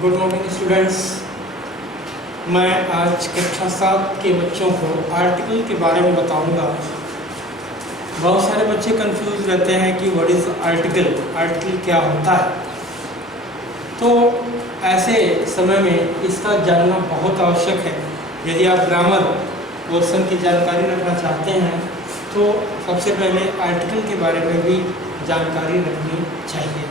Good morning students. मैं आज कक्षा 7 के बच्चों को आर्टिकल के बारे में बताऊंगा। बहुत सारे बच्चे कंफ्यूज रहते हैं कि व्हाट इज़ आर्टिकल, आर्टिकल क्या होता है। तो ऐसे समय में इसका जानना बहुत आवश्यक है। यदि आप ग्रामर पोर्शन की जानकारी रखना चाहते हैं तो सबसे पहले आर्टिकल के बारे में भी जानकारी रखनी चाहिए।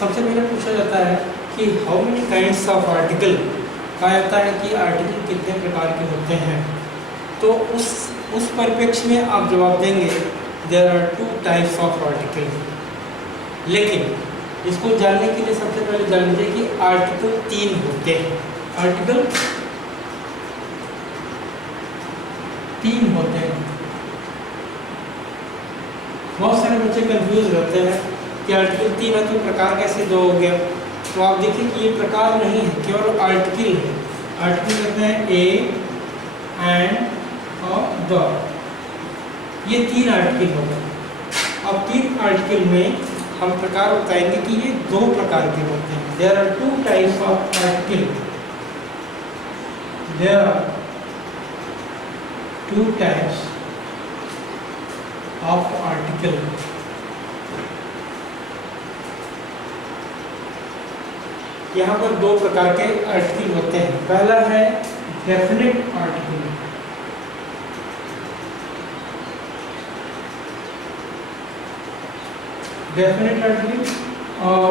सबसे पहले पूछा जाता है कि how many kinds of article, कहा जाता है कि आर्टिकल कितने प्रकार के होते हैं। तो उस परिप्रेक्ष्य में आप जवाब देंगे there are 2 types of article. लेकिन इसको जानने के लिए सबसे पहले जान लीजिए कि आर्टिकल 3 होते हैं। आर्टिकल 3 होते हैं। बहुत सारे बच्चे कंफ्यूज रहते हैं कि आर्टिकल 3 है तो प्रकार कैसे 2 हो गया। तो आप देखिए कि ये प्रकार नहीं है, केवल आर्टिकल है। आर्टिकल कहते हैं ए एंड और द, ये 3 आर्टिकल हो गए। अब 3 आर्टिकल में हम प्रकार बताएंगे कि ये 2 प्रकार के होते हैं। There are 2 types of article. There are 2 types of article. यहाँ पर 2 प्रकार के आर्टिकल होते हैं। पहला है डेफिनेट आर्टिकल। डेफिनेट आर्टिकल और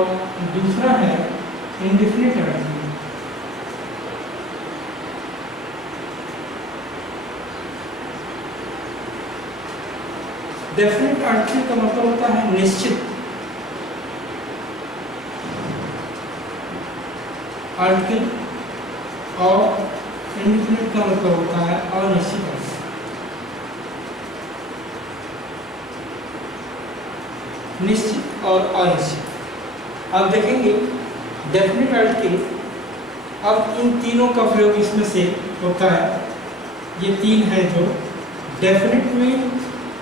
दूसरा है इंडेफिनिट आर्टिकल। डेफिनेट आर्टिकल का मतलब होता है निश्चित। आर्टिकल और इंडेफिनिट का मतलब होता है अनिश्चित आर्टिकल। निश्चित और अनिश्चित। आप देखेंगे डेफिनेट आर्टिकल, अब इन तीनों का प्रयोग इसमें से होता है। ये 3 है जो डेफिनेट में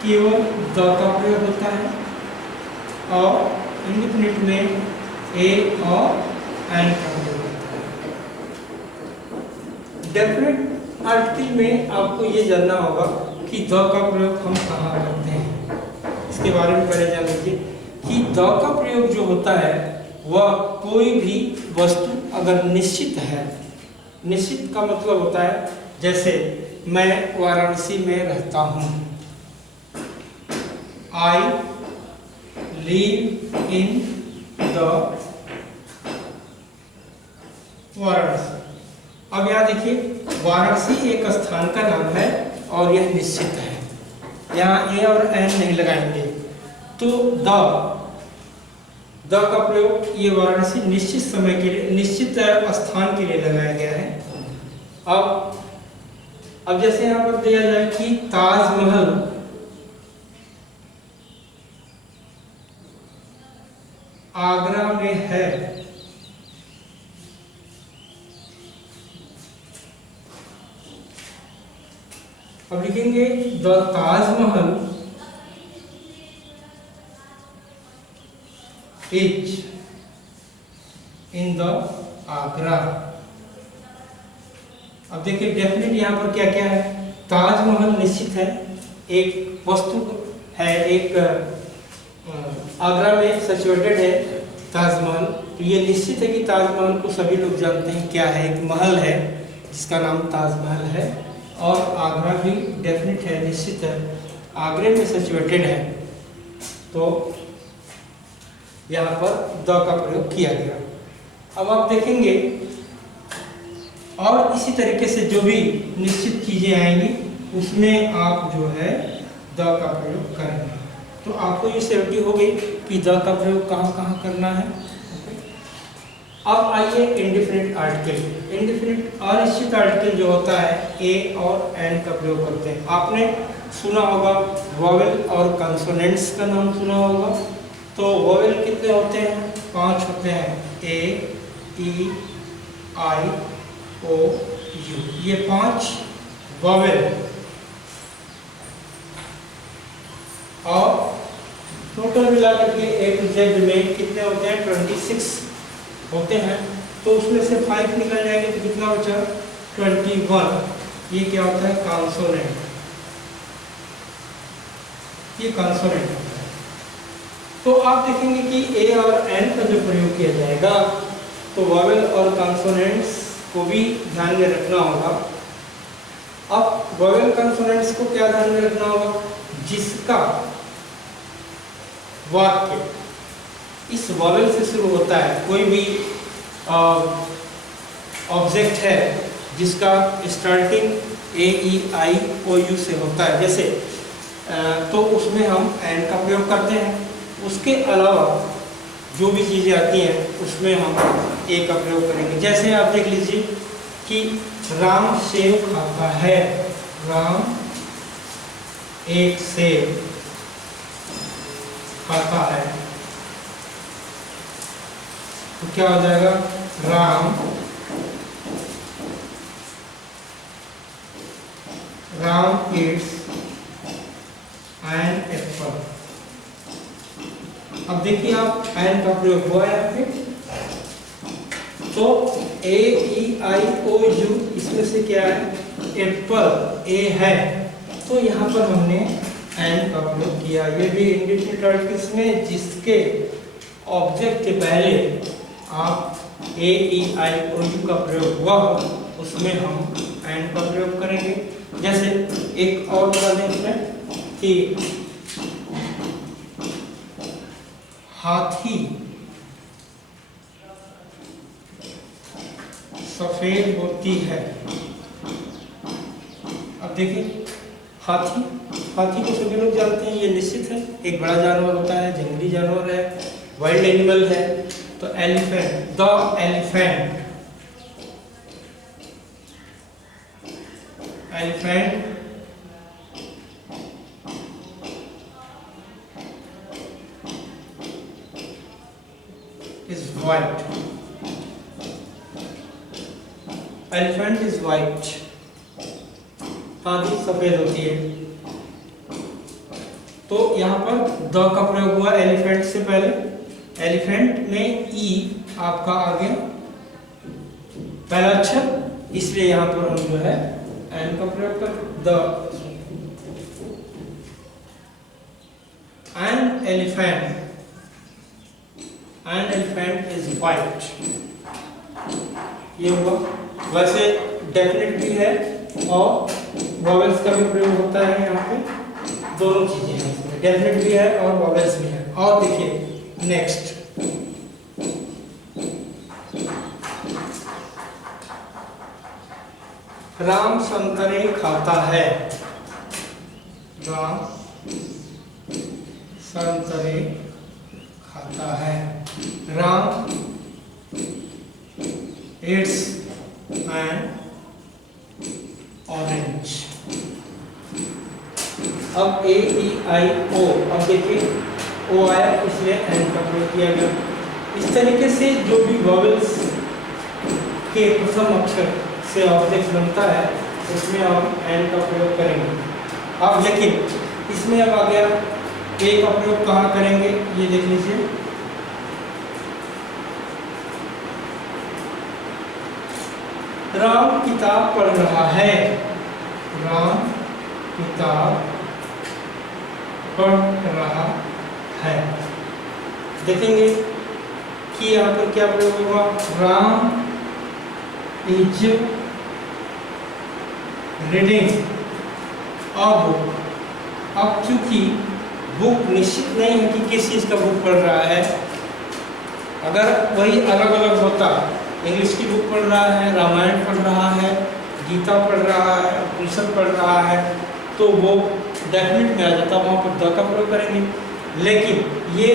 केवल द का प्रयोग होता है और इंडेफिनिट में ए और एन का प्रयोग होता है। डेफिनेट आर्टिकल में आपको ये जानना होगा कि द का प्रयोग हम कहाँ करते हैं। इसके बारे में पहले जान लीजिए कि द का प्रयोग जो होता है वह कोई भी वस्तु अगर निश्चित है। निश्चित का मतलब होता है जैसे मैं वाराणसी में रहता हूँ। I live in the Varanasi. अब यहाँ देखिए वाराणसी एक स्थान का नाम है और यह निश्चित है। यहाँ ए और एन नहीं लगाएंगे। तो द का प्रयोग ये वाराणसी निश्चित समय के लिए, निश्चित स्थान के लिए लगाया गया है। अब जैसे यहाँ पर दिया जाए कि ताजमहल आगरा में है, अब लिखेंगे the Taj Mahal is in the Agra. अब देखिए डेफिनेट यहाँ पर क्या क्या है। ताजमहल निश्चित है, एक वस्तु है, एक आगरा में सिचुएटेड है ताजमहल। तो ये निश्चित है कि ताजमहल को सभी लोग जानते हैं क्या है, एक महल है जिसका नाम ताजमहल है। और आगरा भी डेफिनेट है, निश्चित है, आगरे में सिचुएटेड है। तो यहाँ पर द का प्रयोग किया गया। अब आप देखेंगे और इसी तरीके से जो भी निश्चित चीजें आएंगी उसमें आप जो है द का प्रयोग करेंगे। तो आपको ये सियोरिटी हो गई कि द का प्रयोग कहाँ कहाँ करना है। अब आइए इंडेफिनिट आर्टिकल। इंडेफिनिट अनिश्चित आर्टिकल जो होता है ए और एन का प्रयोग करते हैं। आपने सुना होगा वोवेल और कंसोनेंट्स का नाम सुना होगा। तो वोवेल कितने होते हैं? 5 होते हैं। ए, ई, आई, ओ, यू, ये 5 वोवेल। और टोटल मिलाकर के A to Z में कितने होते हैं? 26 होते हैं। तो उसमें से 5 निकल जाएंगे तो कितना बचा 21। ये क्या होता है कॉन्सोनेंट, ये कॉन्सोनेंट होता है। तो आप देखेंगे कि ए और एन का जो प्रयोग किया जाएगा तो वॉवेल और कॉन्सोनेंट्स को भी ध्यान में रखना होगा। अब वॉवेल कॉन्सोनेंट्स को क्या ध्यान में रखना होगा, जिसका वाक्य इस वॉवेल से शुरू होता है, कोई भी ऑब्जेक्ट है जिसका starting A E I O you से होता है, जैसे तो उसमें हम एन का प्रयोग करते हैं। उसके अलावा जो भी चीज़ें आती हैं उसमें हम ए का प्रयोग करेंगे। जैसे आप देख लीजिए कि राम सेब खाता है, राम एक सेब खाता है, तो क्या हो जाएगा राम eats an apple। अब देखिए आप एन का प्रयोग हुआ है यहाँ पे, तो ए ई आई ओ यू इसमें से क्या है एप्पल ए है, तो यहाँ पर हमने एन का प्रयोग किया। ये भी इंडेफिनिट आर्टिकल्स में जिसके ऑब्जेक्ट के पहले आप ए ई आई ओ यू का प्रयोग हुआ उसमें हम एन का प्रयोग करेंगे। जैसे एक और बता दें इसमें कि हाथी सफेद होती है। अब देखिए हाथी को सभी लोग जानते हैं, ये निश्चित है एक बड़ा जानवर होता है, जंगली जानवर है, वाइल्ड एनिमल है। तो elephant, the elephant is white, elephant is white, हाथी सफेद होती है। तो यहाँ पर द का प्रयोग हुआ एलिफेंट से पहले, एलिफेंट में ई आपका आ गया पहला अक्षर, इसलिए यहाँ पर हम जो है एन का प्रयोग कर the an elephant is white, ये हुआ। वैसे डेफिनेट भी है और वॉवेल्स का भी प्रयोग होता है यहाँ पे, दोनों चीजें हैं इसमें, डेफिनेट भी है और वॉवेल्स भी है। और देखिए नेक्स्ट राम संतरे खाता है, राम संतरे खाता है, राम इट्स एन ऑरेंज। अब ए ई आई ओ, अब देखिए ओ आया इसलिए एन का प्रयोग किया गया। इस तरीके से जो भी वॉवेल्स के प्रथम अक्षर से ऑब्जेक्ट बनता है उसमें हम एन का प्रयोग करेंगे। अब लेकिन इसमें अब आ गया ए का प्रयोग कहाँ करेंगे, ये देख लीजिए। राम किताब पढ़ रहा है, राम किताब पढ़ रहा है। देखेंगे कि यहाँ पर क्या प्रयोग होगा, Ram is reading a book. अब चूंकि बुक निश्चित नहीं है कि किस चीज़ का बुक पढ़ रहा है, अगर वही अलग अलग होता, इंग्लिश की बुक पढ़ रहा है, रामायण पढ़ रहा है, गीता पढ़ रहा है, उपनिषद पढ़ रहा है, तो वो डेफिनेट में आ जाता, वहाँ पर द का प्रयोग करेंगे। लेकिन ये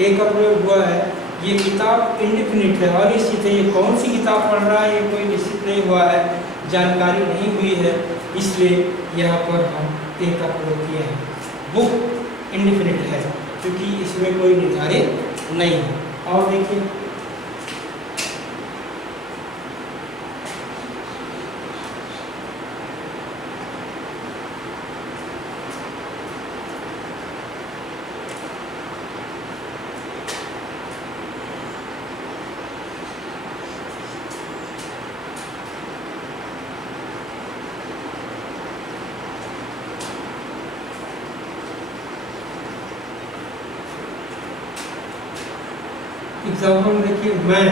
ए का प्रयोग हुआ है, ये किताब इंडिफिनिट है और निश्चित है, ये कौन सी किताब पढ़ रहा है ये कोई निश्चित नहीं हुआ है, जानकारी नहीं हुई है, इसलिए यहाँ पर हम ए का प्रयोग किया है। बुक इंडिफिनिट है क्योंकि इसमें कोई निर्धारित नहीं है। और देखिए एग्जाम्पल में देखिए, मैं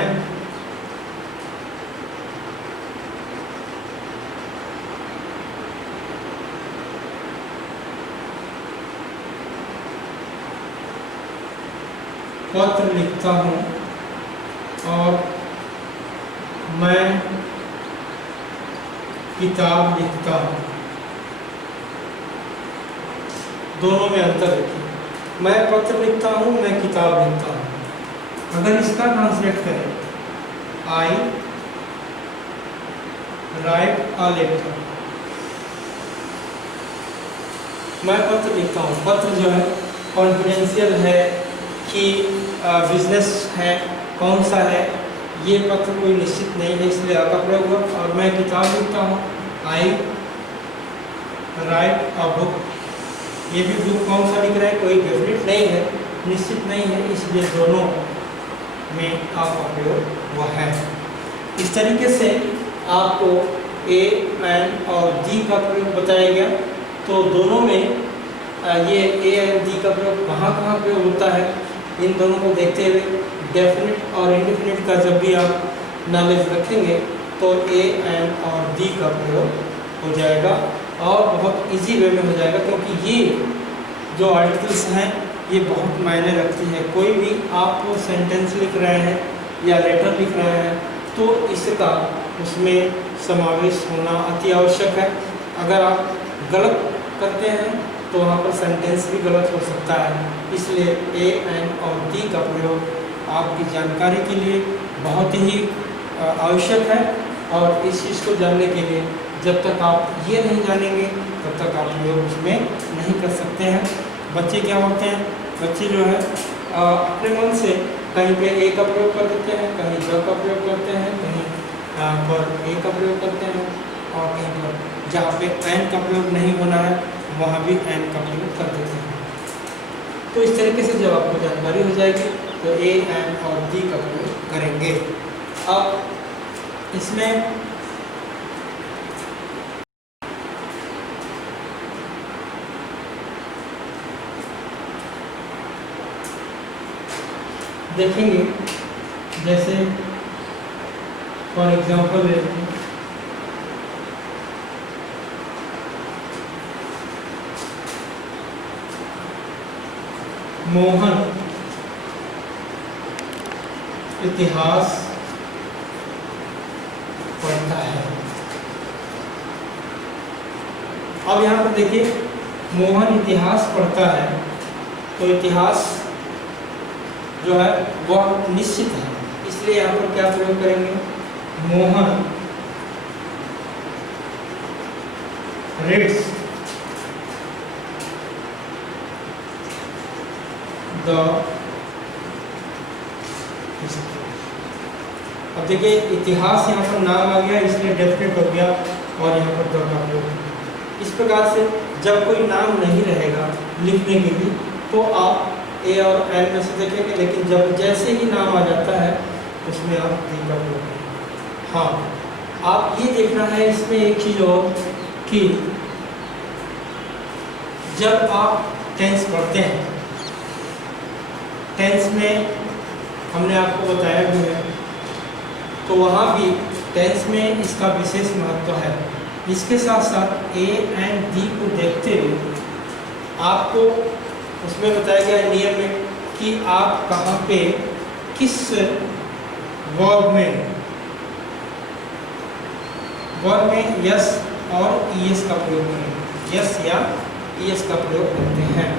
पत्र लिखता हूँ और मैं किताब लिखता हूँ। दोनों में अंतर देखिए, मैं पत्र लिखता हूँ, मैं किताब लिखता हूँ। अगर इसका ट्रांसलेट करें, आई राइट अ लेटर, मैं पत्र लिखता हूँ। पत्र जो है कॉन्फिडेंशियल है कि बिजनेस है, कौन सा है, ये पत्र कोई निश्चित नहीं है, इसलिए आपका प्रयोग हुआ। और मैं किताब लिखता हूँ, आई राइट अ बुक, ये भी बुक कौन सा लिख रहा है, कोई डेफिनेट नहीं है, निश्चित नहीं है, इसलिए दोनों में आपका प्रयोग हुआ है। इस तरीके से आपको ए, एन और दी का प्रयोग बताया गया। तो दोनों में ये ए एंड दी का प्रयोग कहाँ कहाँ प्रयोग होता है, इन दोनों को देखते हुए डेफिनेट और इंडेफिनिट का जब भी आप नॉलेज रखेंगे तो ए, एन और दी का प्रयोग हो जाएगा और बहुत इजी वे में हो जाएगा, क्योंकि ये जो आर्टिकल्स हैं ये बहुत मायने रखती हैं। कोई भी आप सेंटेंस लिख रहे हैं या लेटर लिख रहे हैं तो इसका उसमें समावेश होना अति आवश्यक है। अगर आप गलत करते हैं तो वहाँ पर सेंटेंस भी गलत हो सकता है, इसलिए ए, एन और दी का प्रयोग आपकी जानकारी के लिए बहुत ही आवश्यक है। और इस चीज़ को जानने के लिए जब तक आप ये नहीं जानेंगे तब तक आप प्रयोग उसमें नहीं कर सकते हैं। बच्चे क्या होते हैं, बच्चे जो है अपने मन से कहीं पे ए का प्रयोग कर देते हैं, कहीं द का प्रयोग करते हैं, कहीं पर ए का प्रयोग करते हैं और कहीं पर जहाँ पे एन का प्रयोग नहीं होना है वहाँ भी एन का प्रयोग कर देते हैं। तो इस तरीके से जब आपको जानकारी हो जाएगी तो ए, एन और दी का प्रयोग करेंगे। अब इसमें देखेंगे, जैसे फॉर एग्जांपल लेते हैं, मोहन इतिहास पढ़ता है। अब यहाँ पर देखिए, मोहन इतिहास पढ़ता है तो इतिहास जो है वह निश्चित है, इसलिए यहाँ पर क्या प्रयोग करेंगे, मोहन रीड्स द हिस्ट्री। अब देखिए इतिहास यहाँ पर नाम आ गया इसलिए डेफिनेट हो गया और यहाँ पर द का प्रयोग। इस प्रकार से जब कोई नाम नहीं रहेगा लिखने के लिए तो आप ए और एन में से देखेंगे, लेकिन जब जैसे ही नाम आ जाता है उसमें आप दी का प्रयोग करेंगे। हाँ, आप ये देखना है इसमें एक चीज़ और कि जब आप टेंस पढ़ते हैं, टेंस में हमने आपको बताया भी है, तो वहाँ भी टेंस में इसका विशेष महत्व है। इसके साथ साथ ए एंड डी को देखते हुए आपको उसमें बताया गया है नियम में कि आप कहाँ पे किस वर्ब में यस और ईएस का प्रयोग करें, यस या ईएस का प्रयोग करते हैं।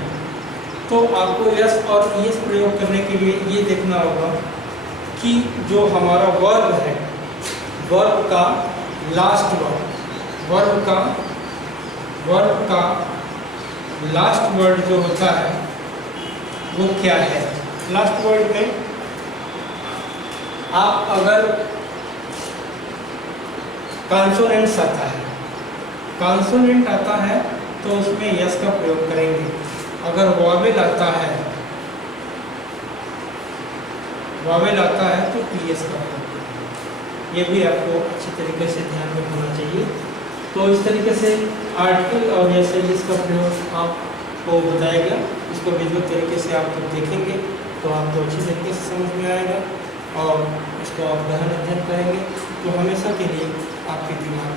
तो आपको यस और ईएस प्रयोग करने के लिए ये देखना होगा कि जो हमारा वर्ब है, वर्ब का लास्ट वर्ब का लास्ट वर्ड जो होता है वो क्या है। लास्ट वर्ड में आप अगर कॉन्सोनेंट्स आता है तो उसमें यस का प्रयोग करेंगे। अगर वॉवेल आता है तो ईएस का प्रयोग करेंगे। ये भी आपको अच्छी तरीके से ध्यान में होना चाहिए। तो इस तरीके से आर्टिकल और यस का प्रयोग आपको बताया गया। इसको विजुअल तरीके से आप जब देखेंगे तो आपको अच्छी तरीके से समझ में आएगा। और इसको आप गहन अध्ययन करेंगे तो हमेशा के लिए आपके दिमाग